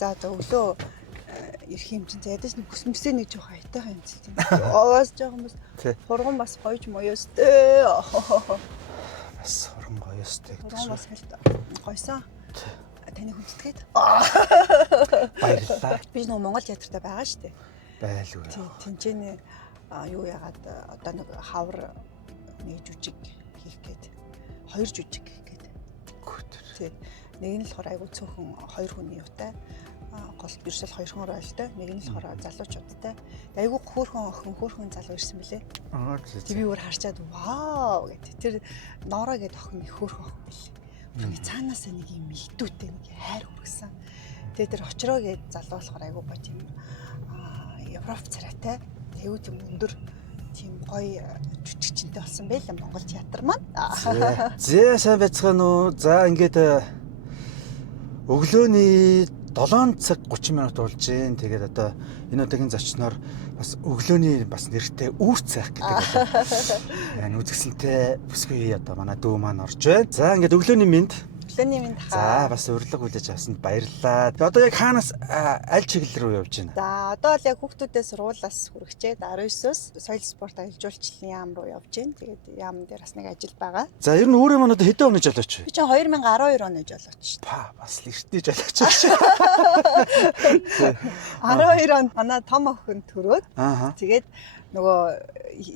За одоо өглөө ирэх юм чинь ядаж нэг хүсмэсээ нэг жоох айтайхан юм зүйл тийм. Оос жоох хүмүүс хурган бас гоёж моёстэй. Бас хурган гоёстэй гэдэг шүү. Бас хэлт гойсон. Таны хүндэтгээд. Баярлалаа. Би нэг Монгол театртаа байгаа шүү дээ. Байлгүй. Тэнцэнэ юу яагаад одоо нэг хавар нэг жүжиг хийх гээд 2 жүжиг хийх гээд. Тэгээд нэг нь болохоор айгу цөөхөн 2 хүний юутай гол бэрсэл 2 хүн роолтой, нэг нь болохоор залуучуудтай. Айгу хөөхөн залуу ирсэн бэлээ. Тэг би өөр харчаад вау гэдэг. Тэр Нора гэдэг охин их хөөхөн охин бэлээ. Үнэ цаанаасаа нэг юм ихтүүтэй нэг хайр хүргэсэн. Тэгээд тэр очроо гээд залуу болохоор айгу гоё тийм Европ царайтай. Айгу тийм өндөр тийм гоё жүжигчтэй болсон байлаа Монгол театр маань. Зээ сайн байцгаана уу. За ингээд өглөөний 7 цаг 30 минут болж гин. Тэгээд одоо энэ удаагийн зочноор бас өглөөний бас нэртэй үүр цайх гэдэг одоо үзэгсэнтэй бүсгүй одоо манай дүү маань орж байна. За ингээд өглөөний мэнд. Өглөөний мэнд хаа. За бас урилга хүлээж авсанд баярлалаа. Одоо яг хаанаас аль чиглэл рүү явж байна? За одоо л яг хүүхдүүдээ сургуулиас хүргчээд 19-оос соёл спорт аялал жуулчлалын яам руу явж байна. Тэгээд яам дээр бас нэг ажил байгаа. За ер нь өөрөө маань одоо хэдэн оны жолооч вэ? Би чинь 2012 оны жолооч. Бас л эртний жолооч шүү. 12 онд манай том охин төрөөд тэгээд нөгөө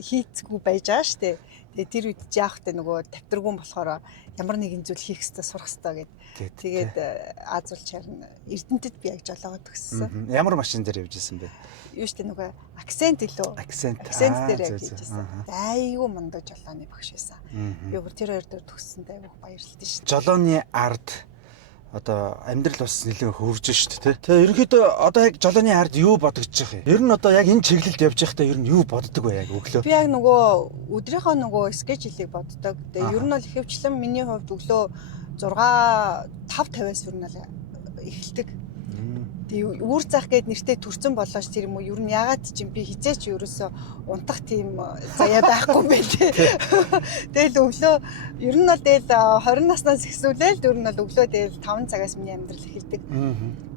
хийцгүй байж байгаа шүү дээ. Тэгээд тэр үед яахтай нөгөө тавтаргуун болохоор ямар нэгэн зүйл хийх хэрэгтэй сурах хэрэгтэй гэд. Тэгээд Азуулч харин Эрдэнэтэд би яг жолоогод төгссөн. Ямар машин дээр явж исэн бэ? Юу штэ нөгөө акцент илүү. Акцент дээр яг хийжсэн. Айгүй мундаг жолооны багш байсан. Би бүр тэр хоёр дээр төгссөндөө айгүй баярлалтай шүү. Жолооны ард одоо амьдрал бас нэлээд хөвж шүү дээ. Тэгээ ерөнхийдөө одоо яг жолооны ард юу бодогдож байгаа юм? Ер нь одоо яг энэ чиглэлд явж байхдаа ер нь юу боддог вэ яг өглөө? Би яг нөгөө өдрийнхөө нөгөө скежлийг боддог. Тэгээ ер нь бол ихэвчлэн миний хувьд өглөө 6:50-аас ер нь л эхэлдэг. Тэгээ үүр цах гээд нэртэй төрцөн болооч тэр юм уу ер нь ягаад ч юм би хизээч ерөөсөө унтах тийм заяа байхгүй юм бэ тий. Тэгэл өглөө ер нь бол тэгэл 20 наснаас ихсүүлээл ер нь бол өглөө тэгэл 5 цагаас миний амьдрал эхэлдэг.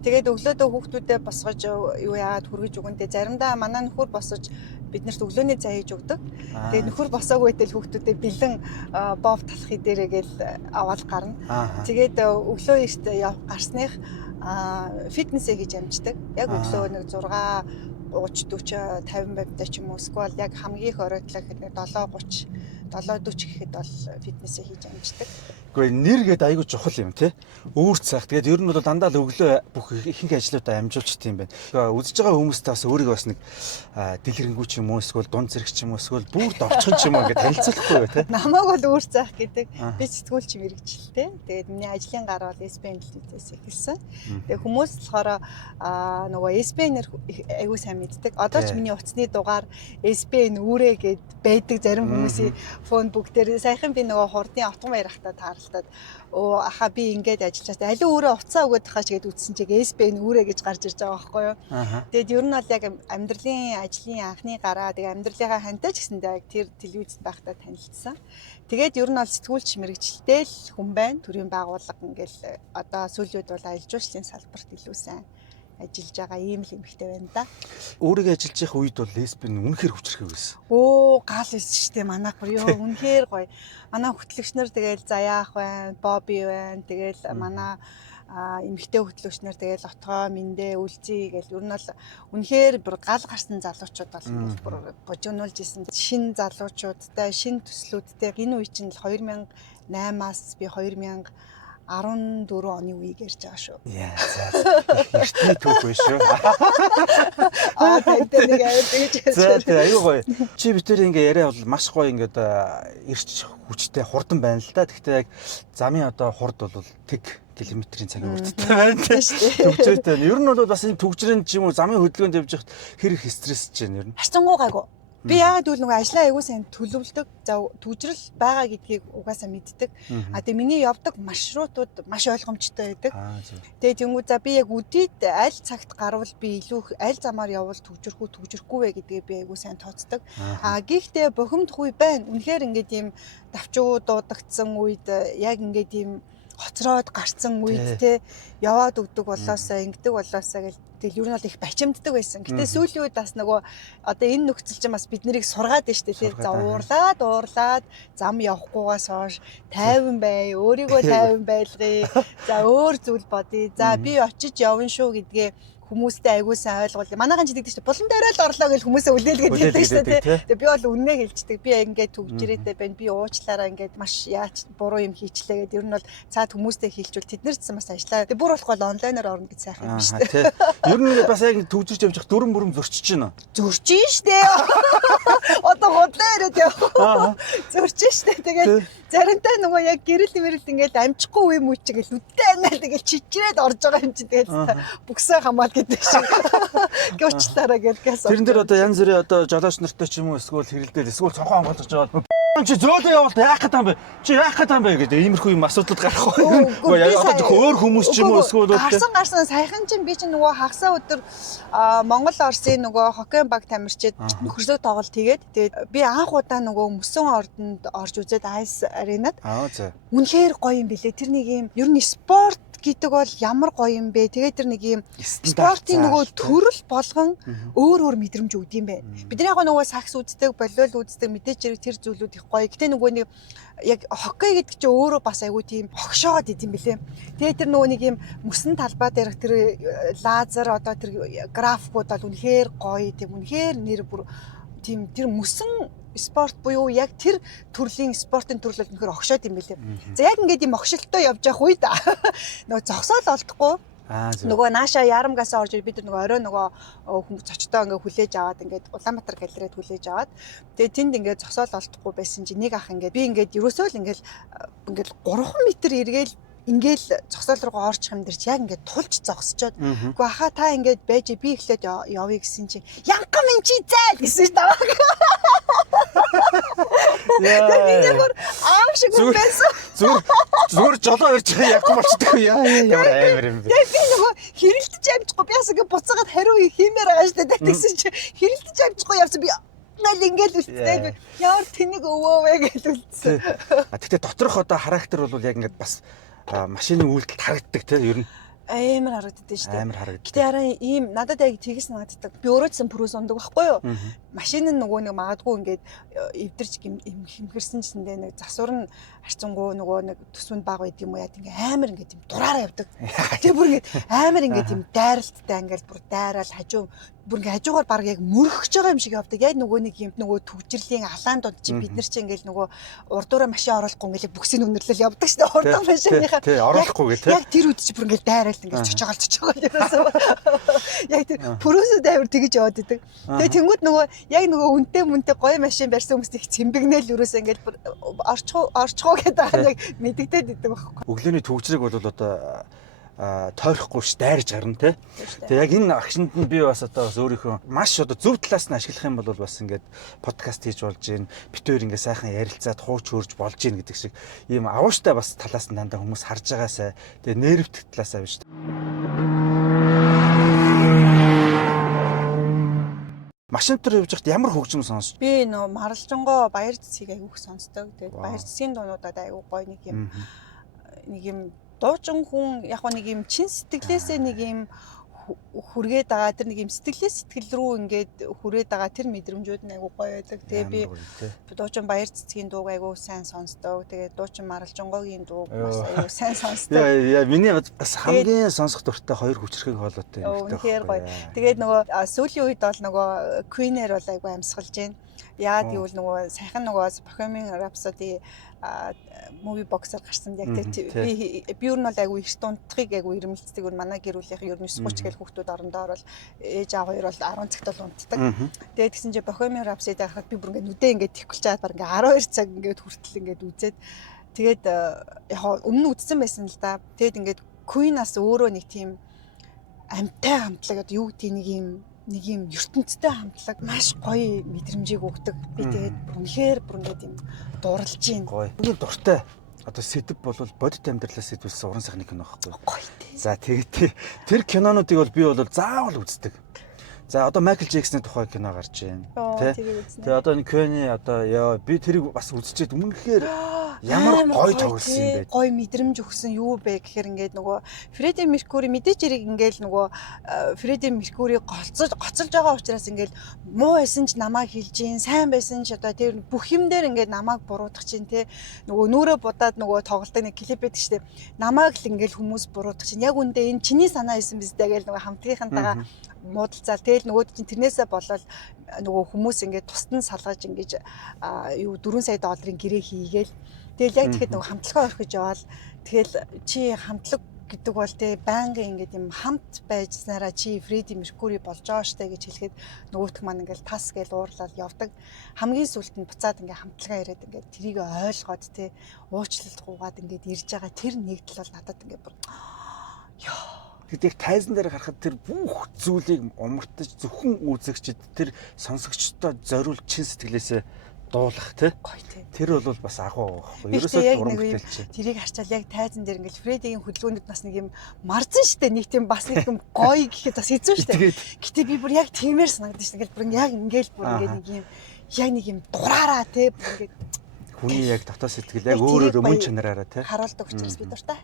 Тэгээд өглөөдөө хүүхдүүдэд босгож юу яагаад хүргэж өгөнтэй заримдаа манай нөхөр босож биднэрт өглөөний цай хийж өгдөг. Тэгээд нөхөр босоогүй тэл хүүхдүүдэд бэлэн бов талах дээрээ гэл аваад гарна. Тэгээд өглөө эрт гарсных фитнесээ хийж амждаг. Яг өглөө нэг 6:30 40 50 бавтай ч юм уу эсвэл яг хамгийн их оройтлог гэхэд 7:30 7:40 гэхэд бол фитнесээ хийж амждаг. Гэхдээ нэр гээд айгүй чухал юм тий. Үүр цайх. Тэгээд ер нь бол дандаа л өглөө бүх ихэнх ажлуудаа амжуулчт юм байна. Үзэж байгаа хүмүүстээ бас өөрийгөө бас нэг дэлгэрэнгүй ч юм уу эсвэл дунд зэрэг ч юм уу эсвэл бүрд орчхон ч юм уу ингээд танилцуулахгүй бай тий. Намайг бол үүр цайх гэдэг. Би сэтгүүлч мэрэгчлээ. Тэгээд миний ажлын гар бол SPN-ээс эхэлсэн. Тэгээд хүмүүс болохоор нөгөө SPN-ээр айгүй сайн мэддэг. Одоо ч миний утасны дугаар SPN үүрээ гэд байдаг зарим хүмүүсийн фон бүгдээр саяхан би нөгөө хурдны автомобиль байрахтаа таарлаа. Оо аха би ингээд ажиллаж байгаа. Алин өөрөө уцаа өгöd тахаач гэд үтсэн чиг SPN үүрээ гэж гарч ирж байгаа байхгүй юу. Тэгээд ер нь бол яг амьдралын ажлын анхны гараа тэгээд амьдралынхаа хантай ч гэсэндээ яг тэр телевизэд байхдаа танилцсан. Тэгээд ер нь бол сэтгүүлч мэрэгчлээ л хүн байна. Төрийн байгууллага ингээл одоо сүүлийн үед бол аялал жуулчлалын салбарт илүү сайн ажиллаж байгаа ийм л эмэгтэй байна да. Өөрийгөө ажиллаж явах үед бол лесбийн үнэхээр хүчрэх байсан. Оо гал байсан шүү дээ манайх бүр ёо үнэхээр гоё. Манай хөтлөгчнөр тэгэл Заяах байна, Боби байна. Тэгэл манай эмэгтэй хөтлөгчнөр тэгэл Отгоо, Мэндэ, Үлзий гэл ер нь бол үнэхээр бүр гал гарсан залуучууд бол ингээл бүр божигнуулж исэн шин залуучуудтай, шин төслүүдтэй энэ үе чинь 2008-аас би 2014 оны үеийг ярьж байгаа шүү. Яа за. Эртний түүх биш шүү. Тэгээд нэг аваад гэж ярьж байна. Аюу гоё. Чи битэр ингээ яриа бол маш гоё ингээд эрч хүчтэй хурдан байна л да. Гэхдээ яг замын одоо хурд бол тэг километрийн цагийн хүртэлтэй байна тийм. Төгжрээтэй. Ер нь бол бас энэ төгжрэн ч юм уу замын хөдөлгөөнд явж байхад хэрэг стрессж байна ер нь. Харцангуй гайгүй. Би яагаад үл нөгөө ажлаа аягүй сайн төлөвлөдөг. За төгжрөл байгаа гэдгийг угаасаа мэддэг. Тэгээ миний явдаг маршрутууд маш ойлгомжтой байдаг. Тэгээд юм уу за би яг үдийд аль цагт гарвал би илүү аль замаар явбал төгжрөхгүй вэ гэдгээ би аягүй сайн тооцдог. Гэхдээ бохимдох үе байна. Үнэхээр ингээд ийм давчуу дуудагдсан үед яг ингээд ийм хоцроод гарцсан үед те яваад өгдөг болоосаа ингэдэг болоосаа гэл тэгэл ер нь бол их бачимддаг байсан. Гэтэ сүүлийн үед бас нөгөө одоо энэ нөхцөл чинь бас бид нарыг сургаад байна шүү дээ. За уурлаад зам явахгүйгаас хойш тайван бай, өөрийгөө тайван байлгая. За өөр зүйл бодъё. За би очиж явна шүү гэдгээ хүмүүстэй айгуу сайн ойлгуул. Манайхан ч гэдэг чинь булан дээрээ л орлоо гэж хүмүүсээ үлээлгээд хэлдэг шүү дээ. Тэгээ би бол үннээ хэлждэг. Би ингээд төгжрээтэй байна. Би уучлаараа ингээд маш яаж буруу юм хийчлээ гэдэг. Ер нь бол цаад хүмүүстэй хэлжүүл тэд нар ч бас ажиллаа. Тэгээ бүр болохгүй онлайнаар орно гэж сайхан юм шүү дээ. Ер нь бас яг төгжирч явж хах дүрм бүрм зөрчиж байна. Зөрчиж штэ. Одоо годлоо ирээд яа. Зөрчиж штэ. Тэгээд заримтай нөгөө яг гэрэл мэрэл ингээд амжихгүй үе мүч гэж үдтэй анаа тэгэл чичрээд орж байгаа юм чи тэгээд бүксээ хамаал гэдэг шиг гоочлаараа гэлгээс. Тэрэн дээр одоо янз бүрийн одоо жолооч нартай ч юм уу эсвэл хэрэлдэл эсвэл цонхон хамгаалж байгаа чи зөөлөө явуулт яах гэдэг юм бэ? Чи яах гэдэг юм бэ гэдэг иймэрхүү юм асуудлууд гарах байна. Одоо өөр хүмүүс ч юм уу эсвэл гарсан саяхан чинь би чинь нөгөө хагасаа өдөр Монгол Орсын нөгөө хоккей баг тамирчид нөхөрсөө тоглолт хийгээд тэгээд би анх удаа нөгөө Мөсөн ордонд орж үзээд айс аренад. Үнэхээр гоё юм билээ. Тэр нэг юм ер нь спорт гэдэг бол ямар гоё юм бэ? Тэгээд тэр нэг юм спортын нөгөө төрөл болгон өөр мэдрэмж өгд юм бэ. Бидний яг нөгөө сакс үздэг, волейбол үздэг мэдээж хэрэг тэр зүйлүүд их гоё. Гэтэ нөгөө нэг яг хоккей гэдэг чинь өөрөө бас айгүй тийм хогшоод идэм билээ. Тэгээд тэр нөгөө нэг юм мөсөн талбай дээрх тэр лазер одоо тэр графикууд бол үнэхээр гоё, тийм үнэхээр нэр бүр тийм тэр мөсөн спорт буюу яг тэр төрлийн спортын төрөл бол нөхөр огшоод юм билээ. За яг ингээд юм огшилттой явж явах үед нөгөө зогсоол олдохгүй. Нөгөө нааша ярамгаас орж бид нар нөгөө орой нөгөө хүмүүс очтоо ингээд хүлээж аваад ингээд Улаанбаатар галерейд хүлээж аваад тэгээ тэнд ингээд зогсоол олдохгүй байсан чи нэг ах ингээд би ингээд ерөөсөө л ингээд 3 метр эргээл ингээл зогсоол руу орчих юм дэр чи яг ингээд тулж зогсчоод үгүй хаа та ингээд байж би эхлээд явъя гэсэн чи янган минь чи зайл гэсэн таваа. Тэгээд бүр аав шиг байсан. Зүгээр жолоо ирж байгаа яг болчдөг яа ямар амар юм бэ. Тэгээд би нөгөө хэрэлдэж амжихгүй би бас ингээд буцаагаад хариу хиймээр байгаа шүү дээ. Тэгсэн чи хэрэлдэж амжихгүй явсан би нал ингээл үлдсэн. Ямар тэнэг өвөө вэ гэж үлдсэн. Тэгтээ доторх одоо характер бол яг ингээд бас машины үйлдэлд харагддаг тийм ер нь амар харагддаг шүү дээ. Амар харагддаг. Гэтэ арай ийм надад яг тэгс надад би өөрөөсөн пүрөөс ундаг байхгүй юу? Машин нь нөгөө нэг магадгүй ингээд эвдэрч хэмхэрсэн гэсэндээ нэг засвар нь харцангуу нөгөө нэг төсвөнд баг байд юм уу яа тийм амар ингээд тийм дураараа явдаг. Тэгээ бүр ингээд амар ингээд тийм дайралттай ингээд бүр дайраал хажуу бүр ингээд хажуугаар баг яг мөргөж байгаа юм шиг явдаг. Яг нөгөө нэг юм нөгөө төгжрлийн алаан донд чи бид нар чи ингээд нөгөө урдуураа машин оруулахгүй ингээд бүксийн үнэрлэл явдаг шүү дээ. Урдуураа машиныхаа тий оруулахгүй гэх яг тэр үед чи бүр ингээд дайраал ингээд чочоолцож байгаа юм. Яг тэр пүрөөсөд авир тэгж яваад идэг. Тэгээ тэнгууд нөгөө яг нөгөө үнтэй гоё машин барьсан хүмүүст их цэмбэгнэл юурээс ингээд орчхоо гэдэг яг мэддэгдээд идэг байхгүй. Өглөөний төгжрийг бол одоо тойрохгүй ш дайрж гарна те. Тэгээ яг энэ агшинд нь би бас одоо бас өөрийнхөө маш одоо зөв талаас нь ашиглах юм бол бас ингээд подкаст хийж болж гин битээр ингээд сайхан ярилцаад хууч хөрж болж гин гэдэг шиг ийм авууштай бас талаас нь дандаа хүмүүс харж байгаасаа тэгээ нервтэх талаасаа биш. Машин дээр явж байхад ямар хөгжим сонсч? Би нөө Маралжонгоо баяр цэцгийг айгүйх сонсдог. Тэгээд баяр цэцгийн дуунуудад айгүй гоё нэг юм дуучин хүн яг нэг юм чин сэтгэлээсээ нэг юм хүргээд байгаа тэр нэг юм сэтгэл рүү ингээд хүрээд байгаа тэр мэдрэмжүүд нь айгүй гоё байдаг. Тэгээ би дуучин баяр цэцгийн дууг айгүй сайн сонсдог. Тэгээ дуучин Маралжонгоогийн дууг бас айгүй сайн сонсдог. Яа миний бас хамгийн сонсох дуртай хоёр хүчрхэг хоолойтой юм байна. Үнэхээр гоё. Тэгээд нөгөө сүүлийн үед бол нөгөө Queen-ээр бол айгүй амьсгалж байна. Яагаад гэвэл нөгөө сайхан нөгөө Bohemian Rhapsody movie box-аар гарсан яг тэр би юу нь бол айгүй их дунтахыг айгүй ирмэлцдэг. Манай гэр бүлийнх ер нь 9:30 гэл хүүхдүүд орондоо орол ээж аав хоёр бол 10 цагт бол унтдаг. Тэгээд тэгсэн чинь Bohemian Rhapsody харахад би бүр ингээд нүдээ ингээд тэгхүүлж чаад баг ингээд 12 цаг ингээд хүртэл ингээд үзээд тэгээд яг өмнө үзсэн байсан л да. Тэгээд ингээд Queen-аас өөрөө нэг тийм амтай хамтлаг одоо юу гэдэг нэг юм ертөнцтэй хамтлаг маш гоё мэдрэмжийг өгдөг. Би тэгээд үнэхээр бүр ингээд юм дурлж гин. Гоё. Үнэ дуртай. Одоо сэдв бол бодит амьдралаас сэдвүүлсэн уран сайхны кино байхгүй. Гоё тий. За тэгээд тэр кинонуудыг бол би бол заавал үздэг. За одоо Майкл Джексоны тухай кино гарч байна. Тий. Тэгээ одоо Queen одоо яа би тэрийг бас үзчихэд үнэхээр Ямар гоё тоглосон юм бэ? Гоё мэдрэмж өгсөн юу бэ гэхээр ингээд нөгөө Фредди Меркури мэдээж хэрэг ингээд нөгөө Фредди Меркури гоцолж байгаа учраас ингээд муу байсан ч намайг хэлж гин, сайн байсан ч одоо тэр бүх юм дээр ингээд намайг буруутгах чинь те нөгөө нүрээ будаад нөгөө тоглолтын нэг клип байдаг штеп. Намайг л ингээд хүмүүс буруутгах чинь яг үндэ энэ чиний санаа байсан биз дээ гэж нөгөө хамтгийнхантайгаа муудалцаал. Тэгэл нөгөөд чинь тэрнээсээ болол нөгөө хүмүүс ингээд тусдан салгаж ингэж юу 4 сая долларын гэрээ хийгээл. Тэгэл яг тэгэхэд нөгөө хамтлагаа орхиж яваал. Тэгэл чи хамтлаг гэдэг бол те байнгын ингээд юм хамт байжснараа чи Фредди Меркури болж байгаа штэ гэж хэлэхэд нөгөөх маань ингээд тас гээл уурлал явдаг. Хамгийн сүлд нь буцаад ингээд хамтлагаа ирээд ингээд тэрийг ойлгоод те уучлалт гуугаад ингээд ирж байгаа тэр нэгдэл бол надад ингээд бүр ёо. Тэгтээ тайзан дээр гарахад тэр бүх зүйлийг умартаж зөвхөн үзэгчд тэр сонсогчдод зориулж чин сэтгэлээсээ дуулах тий. Тэр бол бас агуу байхгүй. Ерөөсөө уран бүтээлч. Тэрийг харчаал яг тайзан дээр ингээл Фреддигийн хөдөлгөөнд бас нэг юм марзан штэ нэг тийм бас нэг юм гоё гэхэд бас хэцүү штэ. Гэтэ би бүр яг тиймэр санагдаж штэ. Ингээл бүр яг ингээл бүр ингээд нэг юм яг нэг юм дураараа тий. Бүр ингээд хүний яг дотоод сэтгэл яг өөрөөр мөн чанараараа тий харуулдаг учраас би дуртай.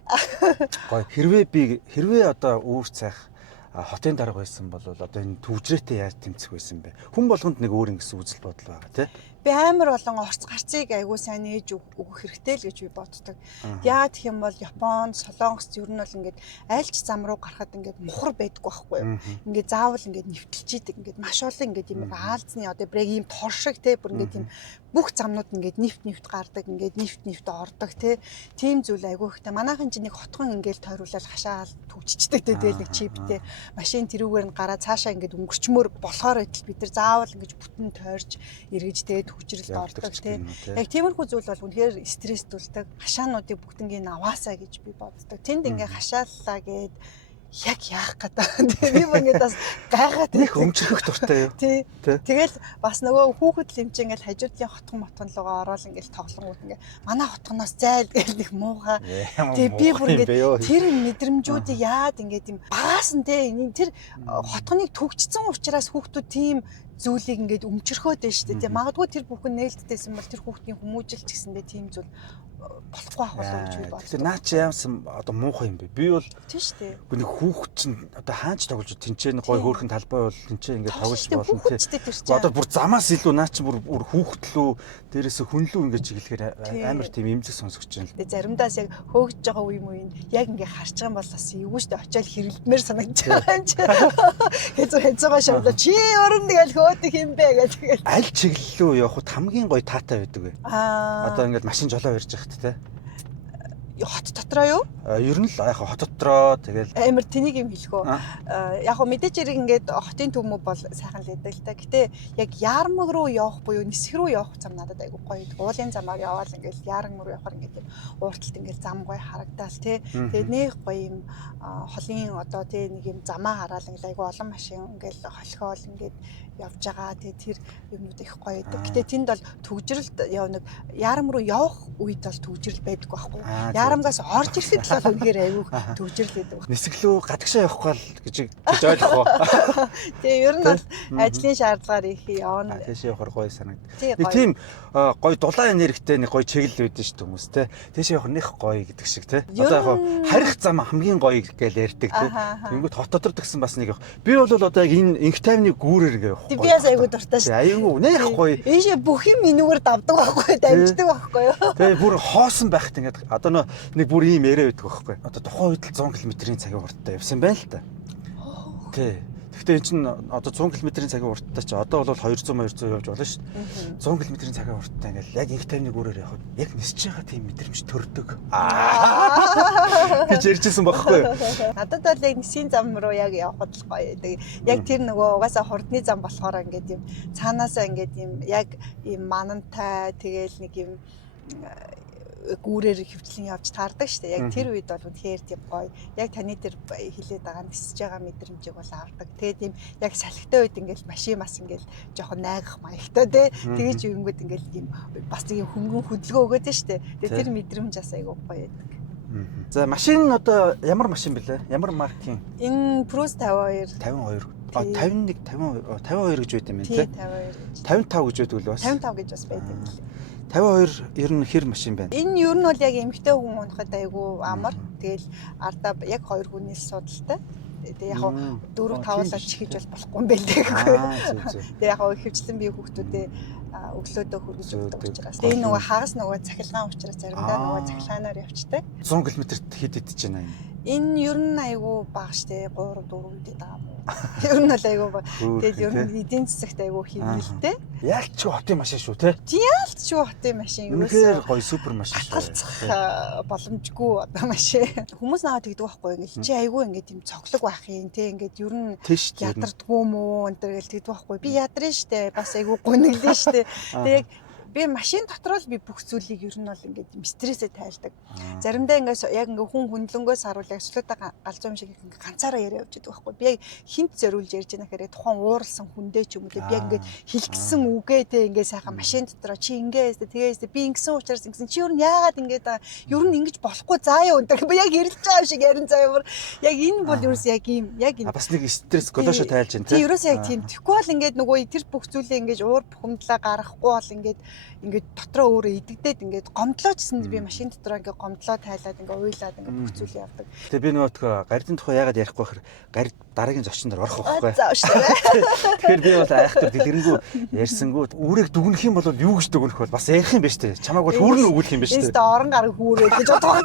Гоё. Хэрвээ одоо үүр цайх хотын дарга байсан бол одоо энэ төвжрээтэй яаж тэмцэх байсан бэ? Хүн болгонд нэг өөр ингэсэн үзэл бодол байгаа тий. Би амар болон орц гарцыг айгуу сайн нээж өгөх хэрэгтэй л гэж би боддог. Яа гэх юм бол Японд, Солонгост ер нь бол ингээд айлч зам руу гарахад ингээд мухар байдаггүй байхгүй юу? Ингээд заавал ингээд нэвтэлж идэг. Ингээд маш олон ингээд юм аалзны одоо брэг ийм тор шиг те бүр ингээд ийм бүх замнууд ингээд нэвт гардаг, ингээд нэвт ордог те. Тим зүйл айгуу ихтэй. Манайхан ч нэг хотхон ингээд тойруулаад хашаал төвччдэг те тэгэл нэг чиптэй машин тэрүүгээр нь гараа цаашаа ингээд өнгөрчмөр болохоор байтал бид нар заавал ингээд бүтэн тойрч эргэж те хүчрэлд ордог тийм. Яг тиймэрхүү зүйл бол үнэхээр стресстүүлдэг. Хашаануудыг бүгднийг аваасаа гэж би боддог. Тэнд ингээ хашааллаа гэд яг яах гэдэг. Би ингээд бас гайхаад их өмчрөх дуртай юу. Тий. Тэгэл бас нөгөө хүүхэд лэмч ингээл хажуудлын хотхон руугаа ороод ингээл тоглонгууд ингээ манай хотгоноос зайл гэл нэг муухай. Тэгээ би бүр ингээд тэр мэдрэмжүүдийг яад ингээд юм багаас нь те тэр хотгоныг төгжсөн учраас хүүхдүүд тийм зүйлийг ингээд өмчөрхөөд байна шүү дээ. Магадгүй тэр бүхэн нээлттэйсэн бол тэр хүүхдийн хүмүүжилч гэсэндээ тийм зүйл болохгүй ах болов гэж би бодлоо. Тэгэхээр наа чи яамсан одоо муухай юм бэ? Би бол тийм шүү дээ. Гүн хүүхд чинь одоо хаач тоглож тэнцэн гой хөөрхөн талбай бол тэнцэн ингээд тоглож болно тий. Одоо бүр замаас илүү наа чи бүр хүүхдлөө дээрээс хүнлүү ингээд чиглэхээр амар тийм эмзэг сонсогч юм л. Тэгээ заримдаас яг хөөгж байгаа үе муу яг ингээд харж байгаа юм бол бас эвгүй шүү дээ. Очиад хэрэлдмээр санагдаж байгаа юм чи. Хэцүүгаа шавлаа чи өрөнд тэгэл хөөдөг юм бэ гэдэг. Аль чиглэлөө явахд хамгийн гоё таатай байдаг вэ? Одоо ингээд машин жолоо ярьж байхад тий. Хот дотроо юу? Ер нь л яг хот дотроо тэгэл амар тэнийг юм хэлэхөө. Яг хөө мэдээж хэрэг ингээд хотын төмөв бол сайхан л байдаг л та. Гэтэ яг Яармаг руу явах буюу Нисэх рүү явах зам надад айгүй гоё. Уулын замаар яваал ингээд Яармаг руу явахаар ингээд уурталт ингээд зам гоё харагдаал тий. Тэгээд нэг гоё юм холын одоо тий нэг юм замаа хараал ингээд айгүй олон машин ингээд холхоол ингээд явж байгаа. Тэгээ тэр юмнууд их гоё байдаг. Гэтэ тэнд бол төгжрэлт яв нэг Яарам руу явах үед бол төгжрэл байдаг байхгүй. Яарамгаас орж ирэхэд л үнэхээр аюух төгжрэл байдаг. Нисгэлөө гадагшаа явахгүй л гэж ойлгох уу. Тэгээ ер нь бол ажлын шаардлагаар их явна. Тийш явахар гоё санагд. Нэг тийм гоё дулаан энергитэй нэг гоё чиглэл байдаг шүү дээ хүмүүс те. Тийш явах них гоё гэдэг шиг те. Одоо яг харих зам хамгийн гоё гэж ярьдаг те. Тэнгүүд хот дотор гэсэн бас нэг би бол одоо яг энэ инх тайвны гүүрээр ингээ явах. Би яс айгуу дуртай шүү. Аюу нэх гоё. Ийшээ бүх юм энүүгээр давдаг байхгүй дамждаг байхгүй юу. Тэгээ бүр хоосон байхад ингээд одоо нэг бүр ийм яриа байдаг байхгүй. Одоо тухайн үед л 100 км-ийн цагийн урттай явсан байна л та. Тий. Гэхдээ эн чинь одоо 100 км-ийн цагийн урттай чи одоо бол 200 явж болно шүү дээ. 100 км-ийн цагийн урттай ингээд яг инх тайвны гүүрээр явхад яг нисэж байгаа тийм мэдрэмж төрдөг. Гэж ярьжсэн байхгүй юу? Надад бол яг нисийн зам руу яг явхад л гоё. Яг тэр нөгөө угаасаа хурдны зам болохоор ингээд юм цаанаасаа ингээд юм яг юм манантай тэгэл нэг юм гүүрээр хөвчлэн явж таардаг шүү дээ. Яг тэр үед бол үнэхээр тийм гоё. Яг таны тэр хилээд байгаа нисэж байгаа мэдрэмжийг бол авдаг. Тэгээд тийм яг салхитай үед ингээл машин мас ингээл жоохон найгах маягтай тий. Тэгээд юунгууд ингээл тийм бас тийм хөнгөн хөдөлгөөн өгөөд шүү дээ. Тэгээд тэр мэдрэмж бас айгүй гоё байдаг. За машин одоо ямар машин бэлээ? Ямар маркийн? Энэ Prusa 52. 52. 51 52 гэж байт юм байна тий. 52 гэж. 55 гэж байдаг л бас. 55 гэж бас байдаг. 52 ер нь хэр машин байна? Энэ ер нь бол яг эмэгтэй хүн унахад айгүй амар. Тэгэл ардаа яг 2 хүнээс судалтай. Тэгээ яг 4-5-аас чихэж бол болохгүй юм байл тэгэхгүй. Тэгээ яг ихэвчлэн би хүүхдүүдээ өглөөдөө хөргөж өгдөг учраас. Тэгээ нөгөө хагас нөгөө цахилгаан учраас заримдаа нөгөө цахилгаанаар явчдаг. 100 км-т хэд идэж байна юм? Энэ ер нь айгүй бага штэ 3-4 идэх байгаа юм. Ер нь бол айгүй бага. Тэгээд ер нь эдийн засагт айгүй хэмнэлтэй. Яалч чи хотын машин шүү те. Яалч чи хотын машин ерөөсөө гоё супер машин шүү. Хатгалцах боломжгүй одоо машин. Хүмүүс наваад тэгдэг байхгүй ингээл чи айгүй ингээд юм цоглог байх юм те ингээд ер нь ядардггүй юм уу энэ төр гэл тэгдэг байхгүй. Би ядрын штэ бас айгүй гуниглэн штэ. Тэгээд би машин дотор л би бүх зүйлийг ер нь бол ингээд стрессээ тайлдаг. Заримдаа ингээд яг ингээд хүн хүндлэнгөөс харуулдаг өслөөдөө галзуу юм шиг ингээд ганцаараа яриа явж байдаг байхгүй. Би яг хинт зориулж ярьж байгаа хэрэг тухайн ууралсан хүндээ ч юм уу те би яг ингээд хилтсэн үгээ те ингээд сайхан машин дотор чи ингээд тэгээс би ингэсэн учраас ингэсэн чи ер нь яагаад ингээд ер нь ингэж болохгүй заа юу гэдэг би яг ирэлж байгаа юм шиг ярин заа ямар яг энэ бол ерөөс яг юм яг энэ бас нэг стресс голошо тайлж байна те. Тий ерөөс яг тийм тэгэхгүй бол ингээд нөгөө тэр бүх зүйлээ ингээд уур бухимдлаа гаргахгүй бол ингээд дотроо өөрөө идэгдээд ингээд гомдлоо гэсэн би машин дотроо ингээд гомдлоо тайлаад ингээд уйлаад ингээд бүх зүйл явдаг. Тэгээ би нөгөө гардын тухай яагаад ярихгүй гэхээр гард дараагийн зочноор орох байхгүй. Тэгэхээр би бол айхтар дэлгэрэнгүй ярьсангүү үүрэг дүгнэх юм бол юу гэж дүгнэх бол бас ярих юм ба штэ. Чамааг бол хүүрнэ өгөх юм ба штэ. Эсвэл орон гараг хүүрээд гэж бодох.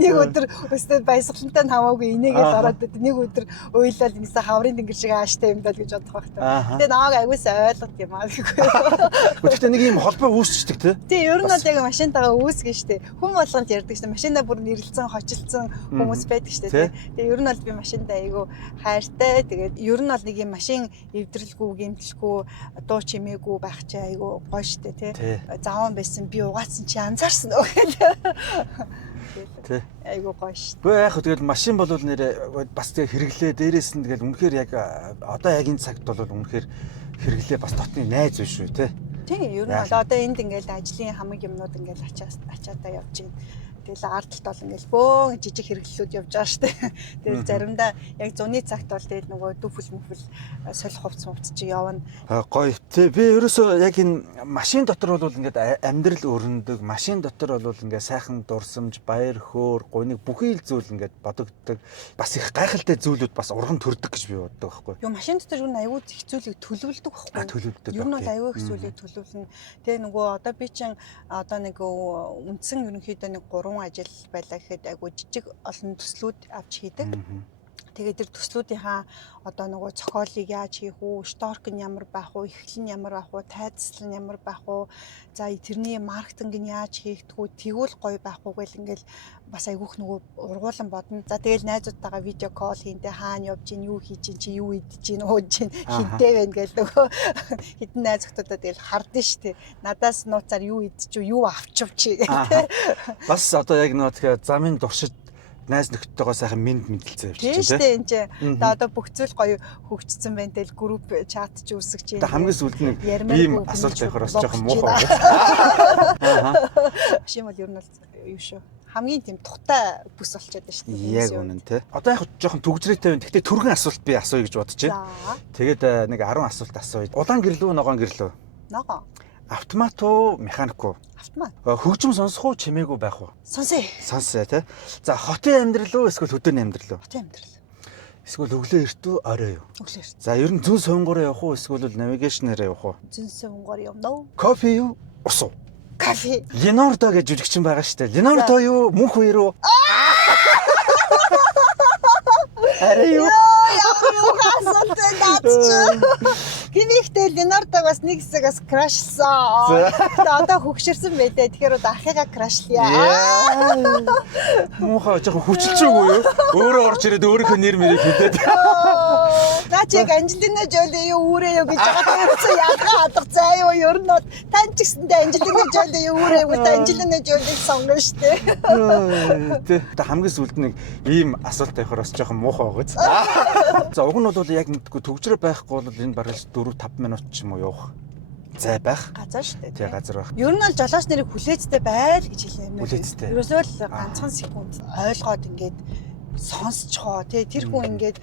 Нэг өдөр өстөд баясгалантай хамаагүй инээгээд ороод нэг өдөр уйлал ингэсэн хаврын тэнгэр шиг ааштай юм даа гэж бодох байх. Тэгээ нааг аягүйс ойлгох юм аа гэхгүй. Гэхдээ нэг юм холбоо үүсчихдэг тий. Тий, ер нь бол яг машинтайгаа үүсгэн штэ. Хүн болгонд ярьдаг штэ. Машинаа бүр нэрлэлцэн, хочилсан хүмүүс байдаг штэ тий. Тэгээ ер нь бол би машинтай айгүй хайртай. Тэгээд ер нь бол нэг юм машин эвдрэлгүй, гэмтэлгүй, дуу чимээгүй байх чи айгүй гоё штэ тий. Заван байсан би угаацсан чи анзаарсан уу гэл. Тий. Айгүй гоё штэ. Гэхдээ яг тэгэл машин бол нэр бас тэг хэрэглээ дээрээс нь тэгэл үнэхээр яг одоо яг энэ цагт бол үнэхээр хэрэглээ бас дотны найз биш шүү тий. Тийм ер нь бол одоо энд ингээл ажлын хамаг юмнууд ингээл ачаатаа явж байна. Тэгэл ардталт бол ингээл бөөн жижиг хэрэглэлүүд явж байгаа штэ. Тэгэл заримдаа яг зуны цагт бол тэгэл нөгөө дүүфэл мүфэл солих хувц чи явна. Гоё. Тэ би ерөөсөө яг энэ машин дотор бол ингээд амьдрал өрнөдөг, машин дотор бол ингээд сайхан дурсамж, баяр хөөр, гуниг бүхий л зүйл ингээд бодогддог. Бас их гайхалтай зүйлүүд бас урган төрдөг гэж би боддог байхгүй. Юу машин дотор юу аюу их зүйлийг төлөвлөдөг байхгүй. Төлөвлөдөг. Ер нь бол аюу их зүйлийг төлөвлөнө. Тэгээ нөгөө одоо би чинь одоо нэг үндсэн ерөнхийдөө нэг 3 ажил байлаа гэхэд айгу жижиг олон төслүүд авч хийдэг. Тэгээд тэр төслүүдийнхаа одоо нөгөө цохиолыг яаж хийх үү, шторк нь ямар байх уу, эхлэл нь ямар байх уу, тайцлал нь ямар байх уу, за тэрний маркетинг нь яаж хийгдэх үү, тэгвэл гоё байх уу гэл ингээл бас айгүйх нөгөө ургуулan бодно. За тэгэл найзуудтайгаа видео кол хийнтэй хаана явж гин, юу хийж гин, чи юу идэж гин, ууж гин, хинтэй байна гэл нөгөө хитэн найз охтуудаа тэгэл хардсан штэ. Надаас нууцаар юу идэж юу авчив чи гэх. Бас одоо яг нөгөө замын туршид найз нөхдөдөө сайхан мэдлэлцээ явчих тийм шүү дээ энэ чинь. Одоо бүх зүйл гоё хөгжсөн байна тэл групп чат ч үүсгэж байна. Хамгийн сүүлд нэг ийм асуулт байхаар бас жоохон муухай. Машин бол ер нь бол юу шүү. Хамгийн тийм тухтай бүс болчиход байна шүү дээ. Яг үнэн тий. Одоо яг жоохон төгжрээтэй байна. Гэхдээ түргэн асуулт би асууя гэж бодож байна. Тэгээд нэг 10 асуулт асууя. Улаан гэрлүү, ногоон гэрлүү? Ногоон. Автомат уу, механик уу? Автомат. Хөгжим сонсох уу, чимээгүй байх уу? Сонсъё. Сонсъё тий. За хотын амьдрал уу, эсвэл хөдөөний амьдрал уу? Хотын амьдрал. Эсвэл өглөө эрт үү, орой юу? Өглөө эрт. За ер нь зүүн совингороо явах уу, эсвэл навигашнараа явах уу? Зүүн совингор явна уу? Кофе юу, ус уу? Кофе. Ленордо гэж жүжигчин байгаа шүү дээ. Ленордо юу, мөнх үер үү? Арай юу? Яа асуулт наадч. Гинийхтэй Ленордог бас нэг хэсэгээс крашлсан. Тэгээ одоо хөгшөрсөн байлээ. Тэгэхээр одоо ахыгаа крашлъя. Муухай жоохон хүчилчээгүй юу? Өөрөө орж ирээд өөрийнхөө нэр мэрийг хэлээд. Наа чи Анжелина Жоли юу үүрээ юу гэж байгаа юм яагаад хадах заа юу ер нь тань ч гэсэндээ Анжелина Жоли юу үүрээ юу та Анжелина Жолиг сонгоно штэ. Тэ хамгийн сүлд нэг ийм асуулт тавихаар бас жоохон муухай байгааз. За уг нь бол яг мэдгүй төгжрөө байхгүй бол энэ бараг 4-5 минут ч юм уу явах зай байх. Газар штэ. Тий газар байх. Ер нь бол жолооч нарыг хүлээцтэй байл гэж хэлээ юм. Хүлээцтэй. Ерөөсөө л ганцхан секунд ойлгоод ингээд сонсцохоо тий тэр хүн ингээд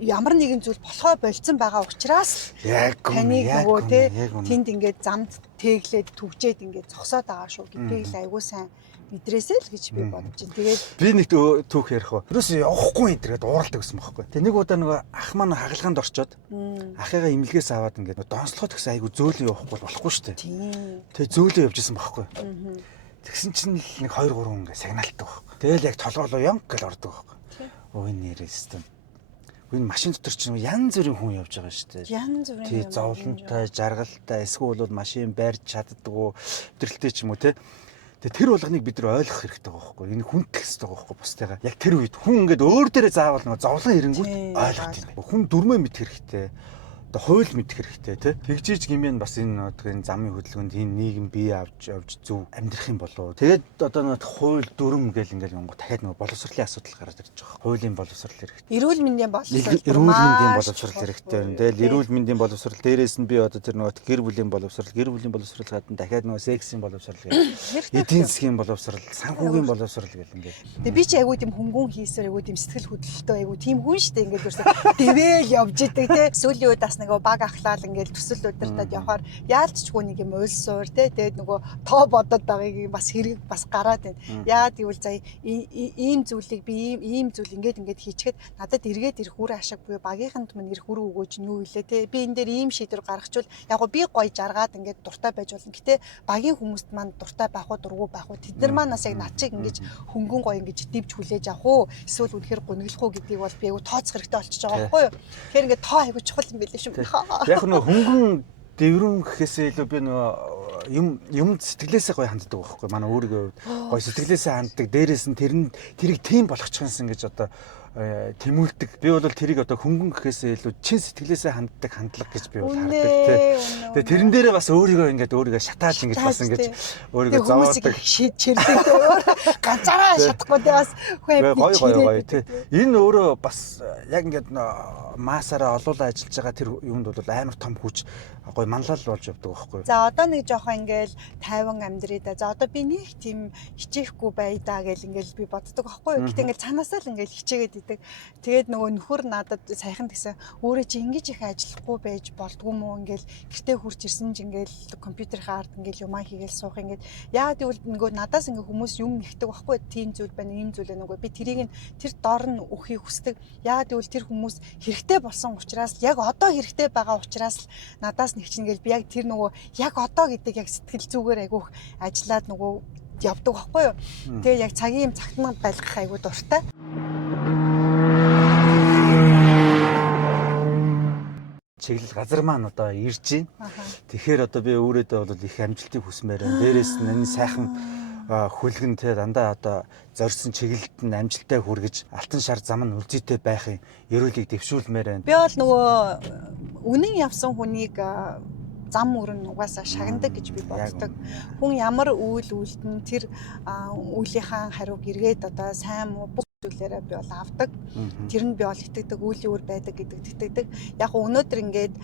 ямар нэгэн зүйл болохоо болцсон байгаа учраас яг таныг нөгөө тий тэнд ингээд замд тээглээд түгжээд ингээд зогсоод байгаа шүү гэдгийг л айгүй сайн мэдрээсэй л гэж би бодож байна. Тэгээд би нэг түүх ярих уу. Ерөөсөө явахгүй энэ тэгээд ууралдаг гэсэн байхгүй. Тэгээ нэг удаа нөгөө ах маань хагалгаанд орчоод ахыгаа имлгээс аваад ингээд донслоход гэсэн айгүй зөөлөн явахгүй болохгүй шүү дээ. Тэгээ зөөлөн явж исэн байхгүй. Тэгсэн чинь нэг 2 3 ингээд сигналтдаг байхгүй. Тэгэл яг толгоолоо янг гэж ордог байхгүй. Өө энэ нэрээс тань. Энэ машин дотор чинь янз бүрийн хүн явж байгаа шүү дээ. Янз бүрийн тий зовлонтой, жаргалтай, эсвэл бол машин барьж чаддгүй, өдрөлтэй ч юм уу те. Тэгээ тэр болгоныг бид нар ойлгох хэрэгтэй байгаа байхгүй. Энэ хүндэх хэрэгтэй байгаа байхгүй бусдайгаа. Яг тэр үед хүн ингээд өөр дээрээ заавал нэг зовлон ирэнгүүт ойлгох юм. Хүн дүрмээ мэдэх хэрэгтэй. Одоо хууль мэдэх хэрэгтэй тий. Тэгжиж гимэн бас энэ одоо энэ замын хөдөлгөөнд энэ нийгэм бие авч зөв амьдрах юм болов. Тэгээд одоо нэг хууль дүрм гэл ингээл юм дахиад нэг боловсролын асуудал гараад ирж байгаа. Хуулийн боловсрол хэрэгтэй. Эрүүл мэндийн боловсрол хэрэгтэй байна. Тэгэл эрүүл мэндийн боловсрол дээрээс нь би одоо тэр нөгөө гэр бүлийн боловсрол гадна дахиад нөгөө сексийн боловсрол гэх эдийн засгийн боловсрол, санхүүгийн боловсрол гэл ингээд. Тэгээ би ч айгүй тийм хөнгөн хийсээр айгүй тийм сэтгэл хөдлөлтөө айгүй тийм хүн штэ ингээд ерөөсөө дэвэл явж идэг те. Сүүлийн үед бас нөгөө баг ахлаал ингээд төсөл удирдаад явахаар яалтчгүй нэг юм уйлсуур те. Тэгээд нөгөө тоо бодоод байгаагийг бас хэрэг бас гараад байна. Яагаад гэвэл за ийм зүйлийг би ийм зүйл ингээд хийчихэд надад эргээд ирэх үр ашиг буюу багийнханд минь ирэх үр өгөөж нь юу илээ те. Би энэ дээр ийм шийдвэр гаргачвал яг гоо би гоё жаргаад ингээд дуртай байж болно. Гэтэ багийн хүмүүст маань дуртай байх уу дургу байх уу тэд нар маань бас яг над чиг ингэж хөнгөн гоё ингэж дивж хүлээж авах уу эсвэл үнэхээр гүнгэлэх үү гэдгийг бол би айгу тооцох хэрэгтэй болчихж байгаа байхгүй юу. Тэгэхээр ингээд тоо айгу чухал юм билээ шүү. Яг нөө хөнгөн дэврэн гэхээсээ илүү би нөө юм сэтгэлээсээ гоё ханддаг байхгүй. Манай өөрийгөө гоё сэтгэлээсээ ханддаг. Дээрээс нь тэрийг тийм болгочихсон гэж одоо тэмүүлдэг. Би бол тэрийг одоо хөнгөн гэхээсээ илүү чин сэтгэлээсээ ханддаг хандлага гэж би бол хардаг тий. Тэгээ тэрэн дээрээ бас өөрийгөө шатааж ингэж бас ингэж өөрийгөө зовоодаг чирдэг ганцаараа шатахгүй тий бас гоё тий. Энэ өөрөө бас яг ингэж маасаараа олуулаа ажиллаж байгаа тэр юунд бол амар том хүч гоё манлал болж явдаг байхгүй. За одоо нэг жоохон ингээл тайван амьдрий да. За одоо би нэг тийм хичээхгүй бай да гэл ингээл би боддог байхгүй. Гэтэ ингээл цаанаасаа л ингээл хичээгээд идэг. Тэгээд нөгөө нөхөр надад сайхан гэсэн өөрөө чи ингэж их ажиллахгүй байж болдгоо мó ингээл гэртээ хурж ирсэн ч ингээл компьютерийн ард ингээл юмаа хийгээл суух ингээд яа гэвэл нөгөө надаас ингээ хүмүүс юм нэгдэг байхгүй. Тийм зүйл байна, ийм зүйл байна үгүй. Би тэрийг тэр дор нь өхийг хүсдэг. Яа гэвэл тэр хүмүүс хэрэгтэй болсон учраас яг одоо хэрэгтэй байгаа учраас надаас нэгчин гэл би яг тэр нөгөө яг одоо гэдэг яг сэтгэл зүгээр айгүйх ажиллаад нөгөө явдаг байхгүй юу. Тэгээ яг цагийн юм цагтнаа байлгах айгүй дуртай. Чиглэл газар маань одоо ирж байна. Тэгэхээр одоо би өөрөөдөө бол их амжилтыг хүсмээр байна. Дээрээс нь энэ сайхан хүлгэн те дандаа одоо зорьсон чиглэлд нь амжилттай хүргэж алтан шар зам нь үлзийтэй байхын ерөөлийг дэвшүүлмээр байна. Би бол нөгөө үнэн явсан хүнийг зам өрн угаасаа шагнадаг гэж би боддог. Хүн ямар үйл үлдэн тэр үлийнхаа хариуг эргээд одоо сайн муу зүйлээрээ би бол авдаг. Тэр нь би бол итгэдэг үлийн үр байдаг гэдэг итгэдэг. Яг өнөөдөр ингээд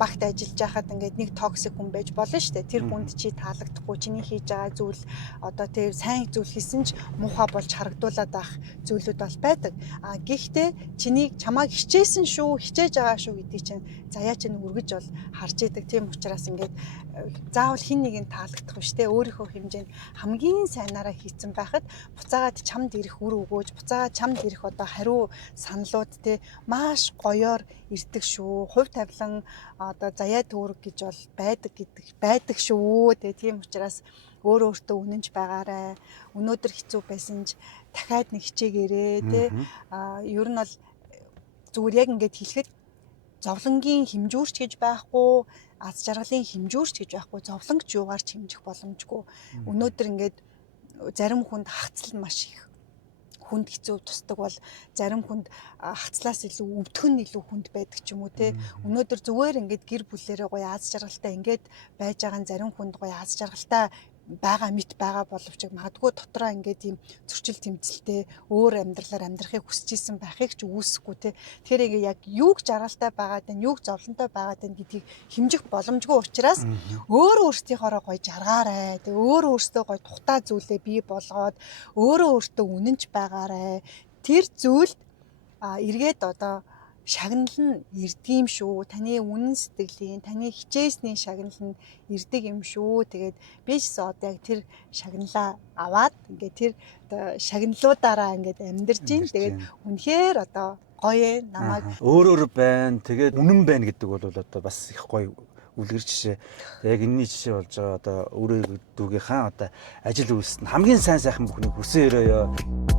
багт ажиллаж байхад ингээд нэг токсик хүн байж болно шүү дээ. Тэр хүнд чи таалагдахгүй чиний хийж байгаа зүйл одоо тэр сайн зүйл хийсэн ч муухай болж харагдуулаад байх зүйлүүд бол байдаг. Гэхдээ чамайг хичээсэн шүү, хичээж байгаа шүү гэдгийг чинь заяа чинь үргэж бол харж идэг. Тийм учраас ингээд заавал хин нэгийг таалагдах биш те. Өөрийнхөө хэмжээнд хамгийн сайнаараа хийцэн байхад буцаагаад чамд ирэх үр өгөөж буцаага чамд ирэх одоо хариу саналууд те маш гоёор ирдэг шүү. Хувь тавилан одоо заяа төвөрг гэж бол байдаг шүү. Тийм учраас өөртөө үнэнч байгаарай. Өнөөдөр хэцүү байсан ч дахиад нэг хичээгээрээ те ер нь бол зүгээр яг ингэж хэлэхэд зовлонгийн хэмжүүрч гэж байхгүй, аз жаргалын хэмжүүрч гэж байхгүй, зовлонгч юугаар ч хэмжих боломжгүй. Өнөөдөр ингээд зарим хүнд хагцлал маш их хүнд хэцүү тусдаг бол зарим хүнд хагцлаас илүү өвдөх нь илүү хүнд байдаг ч юм уу те. Өнөөдөр зүгээр ингээд гэр бүлээрээ гоё аз жаргалтай ингээд байж байгаа зарим хүнд гоё аз жаргалтай байгаа мэт байгаа боловч магадгүй дотроо ингээд ийм зөрчил тэмцэлтэй өөр амьдралаар амьдрахыг хүсэж исэн байхыг ч үүсэхгүй те. Тэгэхээр ингээ яг юуг жаргалтай байгаад байна, юуг зовлонтой байгаад байна гэдгийг хэмжих боломжгүй учраас өөртөөхөөрөө гоё жаргаарай. Тэгээ өөртөө гоё тухтай зүйлээ бий болгоод өөртөө үнэнч байгаарай. Тэр зүйлд эргээд одоо шагнал нь ирдэм шүү. Таны үнэн сэтгэлийн, таны хичээсний шагнал нь ирдэг юм шүү. Тэгээд би ч одоо яг тэр шагналаа аваад ингээд тэр одоо шагналуудаараа ингээд амьдарч ийн. Тэгээд үнэхээр одоо гоё намайг өөр байна. Тэгээд үнэн байна гэдэг бол одоо бас их гоё үлгэр жишээ. Яг энэний жишээ болж байгаа одоо өөрөө дүүгийнхаа одоо ажил үйлс нь хамгийн сайн сайхан бүхнийг хүсэн өрөөё.